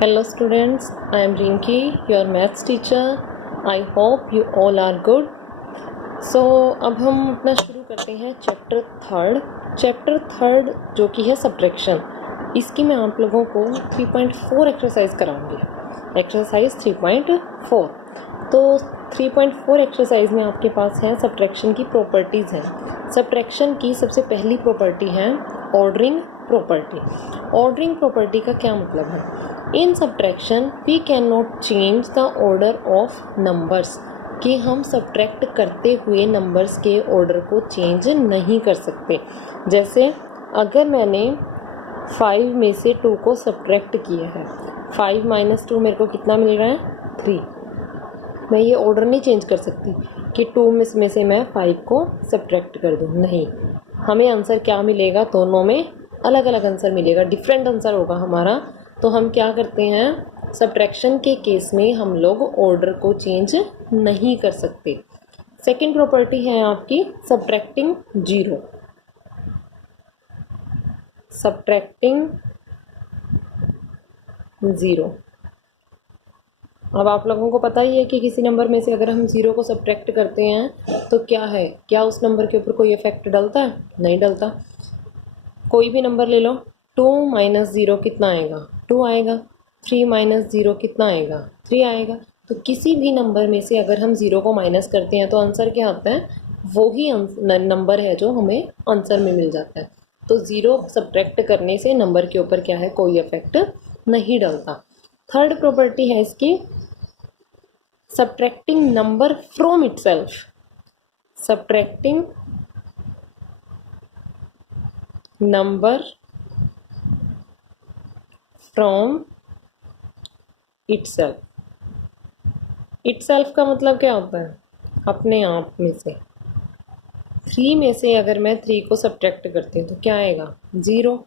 Hello students, I am Rinki, your maths teacher. I hope you all are good. So अब हम अपना शुरू करते हैं चैप्टर थर्ड जो कि है सब्ट्रैक्शन। इसकी मैं आप लोगों को 3.4 एक्सरसाइज कराऊंगी। एक्सरसाइज 3.4। तो 3.4 एक्सरसाइज में आपके पास है सब्ट्रैक्शन की प्रॉपर्टीज़ हैं। सब्ट्रैक्शन की सबसे पहली प्रॉपर्टी है ऑर्डरिंग प्रॉपर्टी। ऑर्डरिंग प्रॉपर्टी का क्या मतलब है? In subtraction we can not change the order of numbers, कि हम सब्ट्रैक्ट करते हुए नंबर्स के ऑर्डर को चेंज नहीं कर सकते। जैसे अगर मैंने 5 में से 2 को सब्ट्रैक्ट किया है, 5 - 2 मेरे को कितना मिल रहा है? 3। मैं ये ऑर्डर नहीं चेंज कर सकती कि 2 में से मैं 5 को सब्ट्रैक्ट कर दूँ। नहीं, हमें आंसर क्या मिलेगा? दोनों में अलग अलग आंसर मिलेगा, डिफरेंट आंसर होगा हमारा। तो हम क्या करते हैं, सब्ट्रैक्शन के केस में हम लोग ऑर्डर को चेंज नहीं कर सकते। सेकंड प्रॉपर्टी है आपकी सब्ट्रैक्टिंग जीरो। Subtracting zero. अब आप लोगों को पता ही है कि किसी नंबर में से अगर हम ज़ीरो को सब्ट्रैक्ट करते हैं तो क्या है, क्या उस नंबर के ऊपर कोई इफेक्ट डलता है? नहीं डलता। कोई भी नंबर ले लो, 2 - 0 कितना आएगा? 2 आएगा। 3 - 0 कितना आएगा? 3 आएगा। तो किसी भी नंबर में से अगर हम 0 को माइनस करते हैं तो आंसर क्या आता है? वो ही नंबर है जो हमें आंसर में मिल जाता है। तो 0 सब्ट्रैक्ट करने से नंबर के ऊपर क्या है, कोई इफेक्ट नहीं डलता। थर्ड प्रॉपर्टी है इसकी subtracting number from itself. Subtracting number from itself. Itself का मतलब क्या होता है? अपने आप में से। 3 में से अगर मैं 3 को सब्ट्रैक्ट करती हूँ तो क्या आएगा? 0।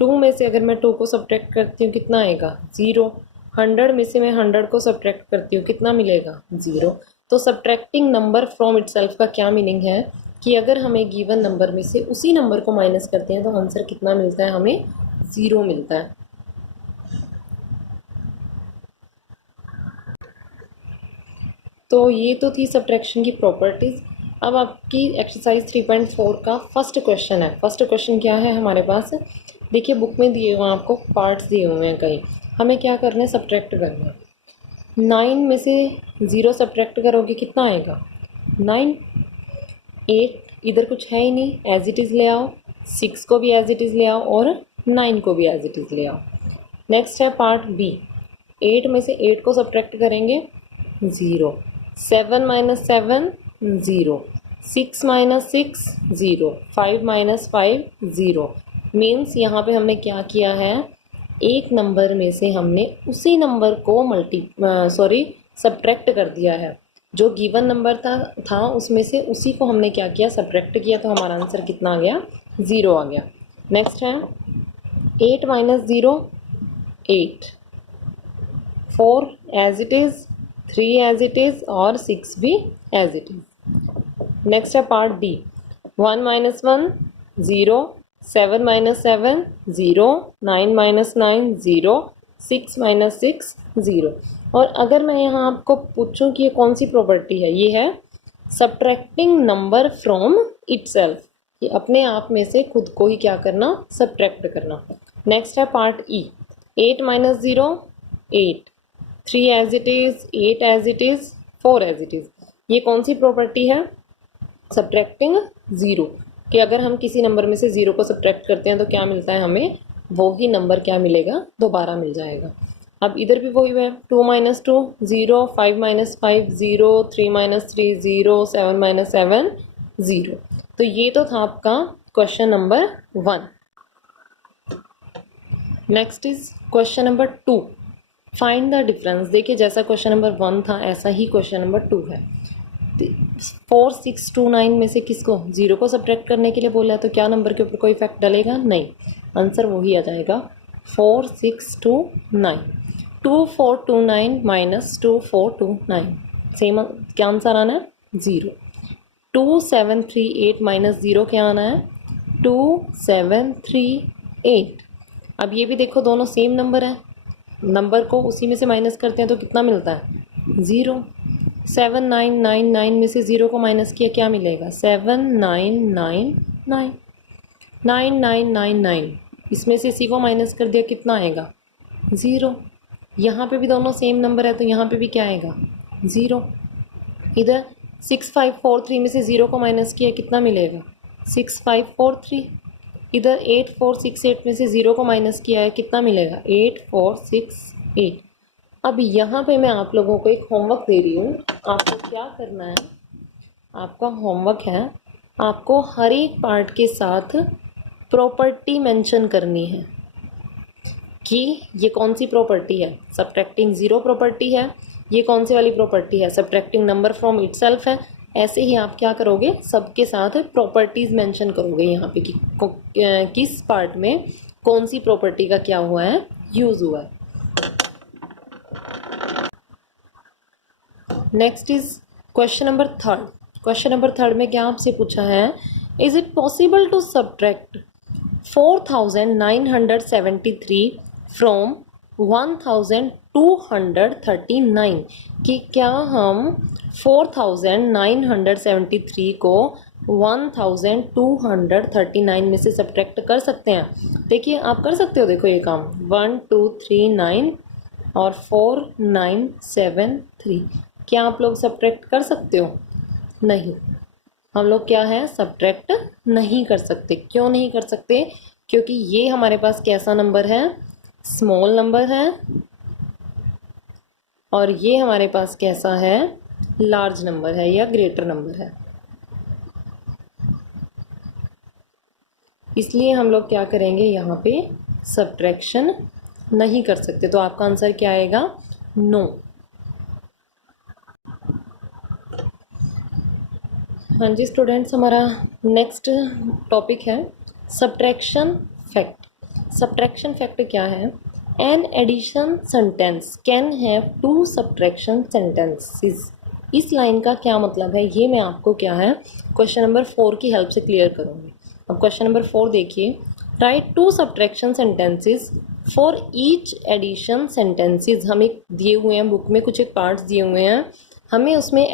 2 में से अगर मैं 2 को सब्ट्रैक्ट करती हूँ कितना आएगा? 0। 100 में से मैं 100 को सब्ट्रैक्ट करती हूँ कितना मिलेगा? 0। तो सब्ट्रैक्टिंग नंबर फ्रॉम इटसेल्फ का क्या मीनिंग है कि अगर हमें गिवन नंबर में से उसी नंबर को माइनस करते हैं तो आंसर कितना मिलता है? हमें 0 मिलता है। तो ये तो थी सब्ट्रैक्शन की प्रॉपर्टीज़। अब आपकी एक्सरसाइज 3.4 का फर्स्ट क्वेश्चन है। फर्स्ट क्वेश्चन क्या है हमारे पास? देखिए बुक में दिए हुए आपको पार्ट्स दिए हुए हैं कई, हमें क्या करना है? सब्ट्रैक्ट करना है। 9 में से 0 सब्ट्रैक्ट करोगे कितना आएगा? 9। 8 इधर कुछ है ही नहीं, एज इट इज़ ले आओ। 6 को भी एज इट इज़ ले आओ और 9 को भी एज इट इज़ ले आओ। नेक्स्ट है पार्ट बी। 8 में से 8 को सब्ट्रैक्ट करेंगे 0। 7 - 7 0। 6 - 6 0। 5 - 5 0। मीन्स यहाँ पे हमने क्या किया है, एक नंबर में से हमने उसी नंबर को सब्ट्रैक्ट कर दिया है। जो गिवन नंबर था उसमें से उसी को हमने क्या किया? सब्ट्रैक्ट किया। तो हमारा आंसर कितना आ गया? 0 आ गया। नेक्स्ट है 8 - 0 8। 4 as it is, 3 as it is और 6 भी एज इट इज़। नेक्स्ट है पार्ट डी। 1 - 1 0। 7 - 7 0। 9 - 9 0। 6 - 6 0। और अगर मैं यहाँ आपको पूछूं कि ये कौन सी प्रॉपर्टी है, ये है सब्ट्रैक्टिंग नंबर फ्रॉम इटसेल्फ, कि अपने आप में से खुद को ही क्या करना? सब्ट्रैक्ट करना। नेक्स्ट है part E. 8 - 0 8। 3 as it is, 8 as it is, 4 as it is. ये कौन सी प्रॉपर्टी है? सब्ट्रैक्टिंग ज़ीरो, कि अगर हम किसी नंबर में से 0 को सब्ट्रैक्ट करते हैं तो क्या मिलता है हमें? वो ही नंबर क्या मिलेगा? दोबारा मिल जाएगा। अब इधर भी वही है, 2 - 2 0। 5 - 5 0। 3 - 3 0। 7 - 7 0। तो ये तो था आपका question number 1। Next is question number 2। Find the difference. देखिए जैसा क्वेश्चन नंबर 1 था ऐसा ही क्वेश्चन नंबर 2 है। 4 6 2 9 में से किसको? 0 को सब्ट्रैक्ट करने के लिए बोला है, तो क्या नंबर के ऊपर कोई इफेक्ट डलेगा? नहीं, आंसर वही आ जाएगा 4 6 2 9। 2 4 2 9 - 2 4 2 9 सेम क्या आंसर आना है? 0। 2 7 3 8 - 0 क्या आना है? 2 7 3 8। अब ये भी देखो दोनों सेम नंबर है, नंबर को उसी में से माइनस करते हैं तो कितना मिलता है? 0। 7999 में से 0 को माइनस किया, क्या मिलेगा? 7999 9999। इसमें से इसी को माइनस कर दिया, कितना आएगा? 0। यहाँ पे भी दोनों सेम नंबर है तो यहाँ पे भी क्या आएगा? 0। इधर 6543 में से 0 को माइनस किया, कितना मिलेगा? 6543। इधर 8468 में से 0 को माइनस किया है, कितना मिलेगा? 8468। अब यहाँ पे मैं आप लोगों को एक होमवर्क दे रही हूँ। आपको क्या करना है? आपका होमवर्क है, आपको हर एक पार्ट के साथ प्रॉपर्टी मेंशन करनी है कि ये कौन सी प्रॉपर्टी है। सब्ट्रैक्टिंग 0 प्रॉपर्टी है। ये कौन सी वाली प्रॉपर्टी है? सब्ट्रैक्टिंग नंबर फ्रॉम इटसेल्फ है। ऐसे ही आप क्या करोगे? सबके साथ प्रॉपर्टीज़ मेंशन करोगे यहाँ पे कि किस पार्ट में कौन सी प्रॉपर्टी का क्या हुआ है, यूज़ हुआ है। Next is question number 3। Question number 3 में क्या आपसे पूछा है? Is it possible to subtract 4973 from 1239? कि क्या हम 4973 को 1239 में से सब्ट्रैक्ट कर सकते हैं? देखिए आप कर सकते हो, देखो ये काम 1239 और 4973, क्या आप लोग सब्ट्रैक्ट कर सकते हो? नहीं, हम लोग क्या है, सब्ट्रैक्ट नहीं कर सकते। क्यों नहीं कर सकते? क्योंकि ये हमारे पास कैसा नंबर है? स्मॉल नंबर है। और ये हमारे पास कैसा है? लार्ज नंबर है या ग्रेटर नंबर है। इसलिए हम लोग क्या करेंगे, यहाँ पे सब्ट्रैक्शन नहीं कर सकते। तो आपका आंसर क्या आएगा? नो। हाँ जी स्टूडेंट्स, हमारा नेक्स्ट टॉपिक है सब्ट्रैक्शन फैक्ट। सब्ट्रैक्शन फैक्ट क्या है? An addition sentence can have 2 subtraction sentences. इस लाइन का क्या मतलब है, ये मैं आपको क्या है क्वेश्चन नंबर 4 की हेल्प से क्लियर करूँगी। अब क्वेश्चन नंबर 4 देखिए, right 2 subtraction sentences for each addition sentences. हमें दिए हुए हैं बुक में, कुछ एक पार्ट्स दिए हुए हैं, हमें उसमें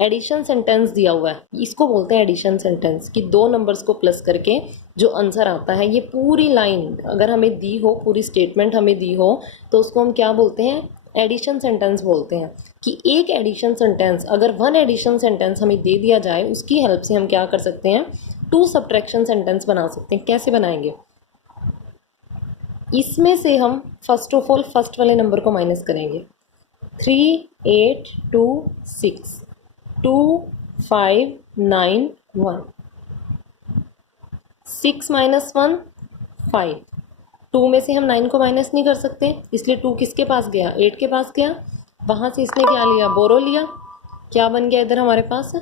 एडिशन सेंटेंस दिया हुआ है। इसको बोलते हैं एडिशन सेंटेंस, कि 2 नंबर्स को प्लस करके जो आंसर आता है, ये पूरी लाइन अगर हमें दी हो, पूरी स्टेटमेंट हमें दी हो, तो उसको हम क्या बोलते हैं? एडिशन सेंटेंस बोलते हैं। कि एक एडिशन सेंटेंस, अगर 1 एडिशन सेंटेंस हमें दे दिया जाए, उसकी हेल्प से हम क्या कर सकते हैं? 2 सब्ट्रैक्शन सेंटेंस बना सकते हैं। कैसे बनाएंगे? इसमें से हम फर्स्ट ऑफ ऑल फर्स्ट वाले नंबर को माइनस करेंगे। 3 8 2 6 2 5 9 1 6 माइनस 1 5। 2 में से हम 9 को माइनस नहीं कर सकते, इसलिए 2 किसके पास गया? 8 के पास गया। वहाँ से इसने क्या लिया? बोरो लिया। क्या बन गया इधर हमारे पास?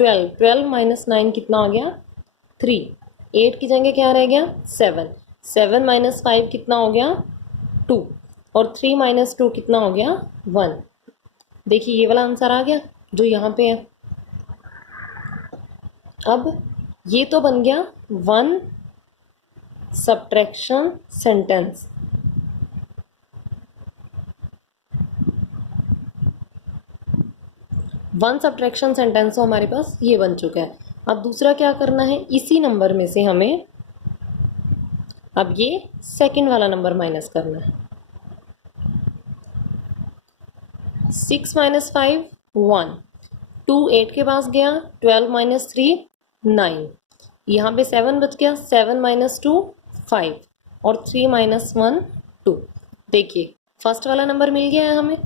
12। 12 माइनस 9 कितना आ गया? 3। 8 की जगह क्या रह गया? 7। 7 माइनस 5 कितना हो गया? 2। और 3 माइनस 2 कितना हो गया? 1। देखिए ये वाला आंसर आ गया जो यहाँ पे है। अब ये तो बन गया 1 subtraction sentence. One subtraction sentence तो हमारे पास ये बन चुका है। अब दूसरा क्या करना है? इसी नंबर में से हमें अब ये सेकंड वाला नंबर माइनस करना है। 6 माइनस 5 1। 2 8 के पास गया। 12 माइनस 3 9। यहाँ पे 7 बच गया। 7 माइनस 2 5 और 3 माइनस 1 2। देखिए फर्स्ट वाला नंबर मिल गया है हमें।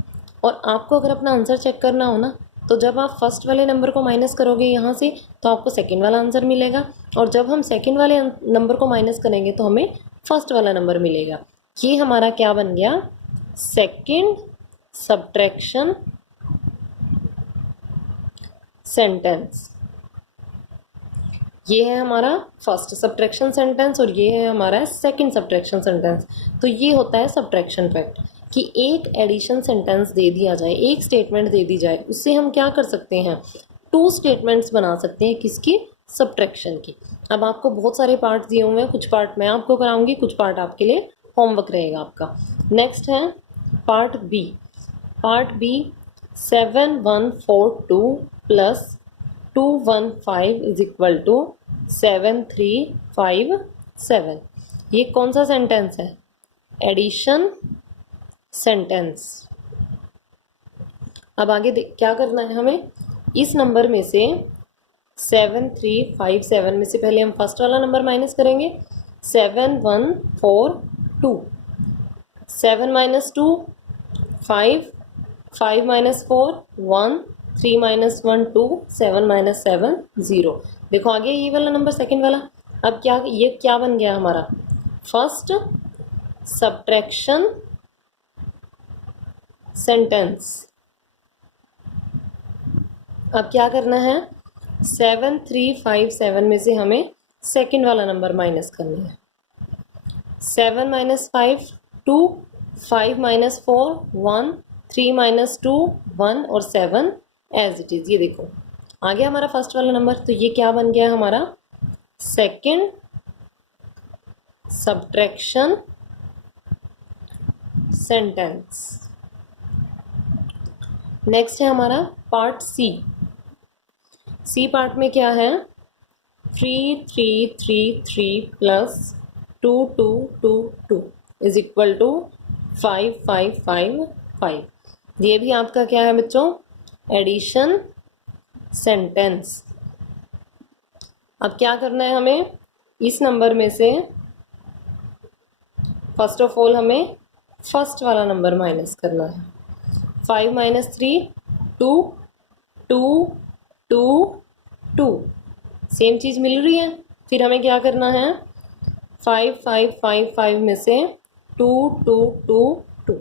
और आपको अगर अपना आंसर चेक करना हो ना, तो जब आप फर्स्ट वाले नंबर को माइनस करोगे यहाँ से, तो आपको सेकंड वाला आंसर मिलेगा। और जब हम सेकंड वाले नंबर को माइनस करेंगे तो हमें फर्स्ट वाला नंबर मिलेगा। ये हमारा क्या बन गया? Second subtraction sentence. ये है हमारा फर्स्ट सब्ट्रैक्शन सेंटेंस और ये है हमारा सेकंड सब्ट्रैक्शन सेंटेंस। तो ये होता है सब्ट्रैक्शन फैक्ट, कि एक एडिशन सेंटेंस दे दिया जाए, एक स्टेटमेंट दे दी जाए, उससे हम क्या कर सकते हैं? 2 स्टेटमेंट्स बना सकते हैं। किसकी? सब्ट्रैक्शन की। अब आपको बहुत सारे पार्ट दिए हुए हैं, कुछ पार्ट मैं आपको कराऊंगी, कुछ पार्ट आपके लिए होमवर्क रहेगा आपका। नेक्स्ट है part B. Part B 7142 plus 215 is equal to 7357। ये कौन सा सेंटेंस है? Addition sentence. अब आगे क्या करना है हमें? इस नंबर में से 7357 में से पहले हम फर्स्ट वाला नंबर माइनस करेंगे। 7142, 7 माइनस 2 5, 5 माइनस 4 1, 3 माइनस 1 2, 7 माइनस 7 0। देखो आगे ये वाला नंबर सेकंड वाला। अब क्या ये क्या बन गया हमारा? First subtraction sentence. अब क्या करना है? 7357 में से हमें सेकंड वाला नंबर माइनस करना है। 7 माइनस 5 2, 5 माइनस 4 1, 3 माइनस 2 1 और 7 एज इट इज़। ये देखो आ गया हमारा फर्स्ट वाला नंबर। तो ये क्या बन गया हमारा? Second subtraction sentence. नेक्स्ट है हमारा पार्ट सी। सी पार्ट में क्या है? 3333 प्लस 2222 इज इक्वल टू 5555। ये भी आपका क्या है बच्चों? Addition sentence. अब क्या करना है हमें? इस नंबर में से फर्स्ट ऑफ ऑल हमें फर्स्ट वाला नंबर माइनस करना है। 5 माइनस 3 2 2 2 2। सेम चीज़ मिल रही है। फिर हमें क्या करना है? 5 5 5 5 में से 2 2 2 2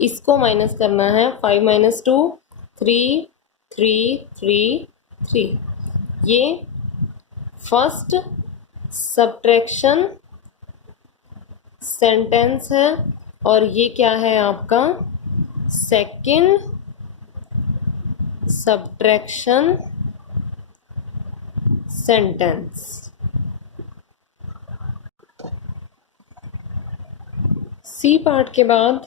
इसको माइनस करना है। 5 माइनस 2 3 3 3 3। ये फर्स्ट सब्ट्रैक्शन सेंटेंस है और ये क्या है आपका? Second subtraction sentence. C part के बाद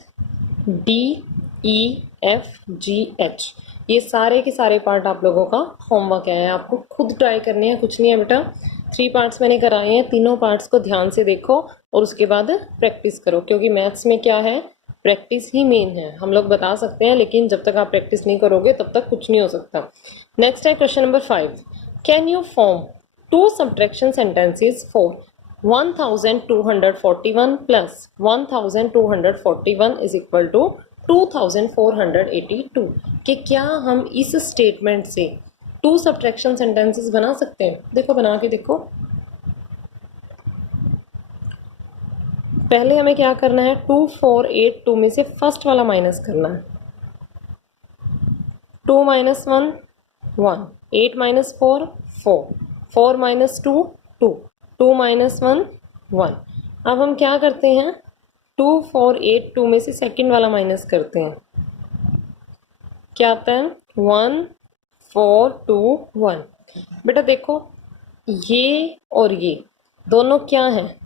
D E F G H, ये सारे के सारे पार्ट आप लोगों का होमवर्क है। आपको खुद ट्राई करने हैं, कुछ नहीं है बेटा। 3 पार्ट्स मैंने कराए हैं। तीनों पार्ट्स को ध्यान से देखो और उसके बाद प्रैक्टिस करो, क्योंकि मैथ्स में क्या है? प्रैक्टिस ही मेन है। हम लोग बता सकते हैं लेकिन जब तक आप प्रैक्टिस नहीं करोगे तब तक कुछ नहीं हो सकता। नेक्स्ट है question number 5। Can you form 2 subtraction sentences for 1241 plus 1241 is equal to 2482। कि क्या हम इस स्टेटमेंट से 2 सब्ट्रैक्शन सेंटेंसेस बना सकते हैं? देखो बना के देखो। पहले हमें क्या करना है? 2482 में से फर्स्ट वाला माइनस करना है। 2 माइनस 1 1, 8 माइनस 4 4, 4 माइनस 2 2, 2 माइनस 1 1। अब हम क्या करते हैं? 2482 में से सेकंड वाला माइनस करते हैं। क्या आता है? 1 4 2 1। बेटा देखो ये और ये दोनों क्या हैं?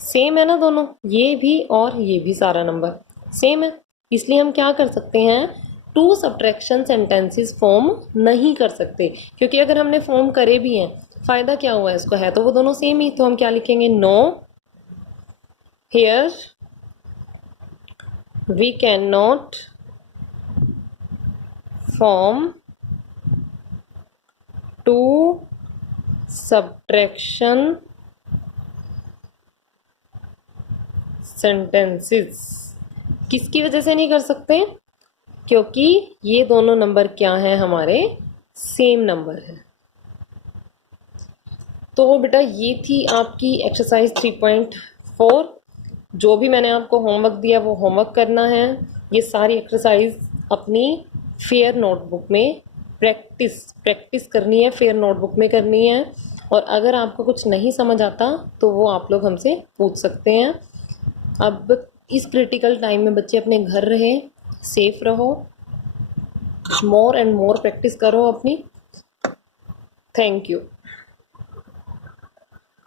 सेम है ना दोनों। ये भी और ये भी सारा नंबर सेम है, इसलिए हम क्या कर सकते हैं? 2 सब्ट्रैक्शन सेंटेंसेस फॉर्म नहीं कर सकते, क्योंकि अगर हमने फॉर्म करे भी हैं फायदा क्या हुआ है? इसको है तो वो दोनों सेम ही। तो हम क्या लिखेंगे? No, here we can not form 2 subtraction sentences. किसकी वजह से नहीं कर सकते? क्योंकि ये दोनों नंबर क्या हैं? हमारे सेम नंबर है। तो बेटा ये थी आपकी एक्सरसाइज 3.4। जो भी मैंने आपको होमवर्क दिया वो होमवर्क करना है। ये सारी एक्सरसाइज अपनी फेयर नोटबुक में प्रैक्टिस करनी है, फेयर नोटबुक में करनी है। और अगर आपको कुछ नहीं समझ आता तो वो आप लोग हमसे पूछ सकते हैं। अब इस क्रिटिकल टाइम में बच्चे अपने घर रहे, सेफ रहो, मोर एंड मोर प्रैक्टिस करो अपनी। Thank you.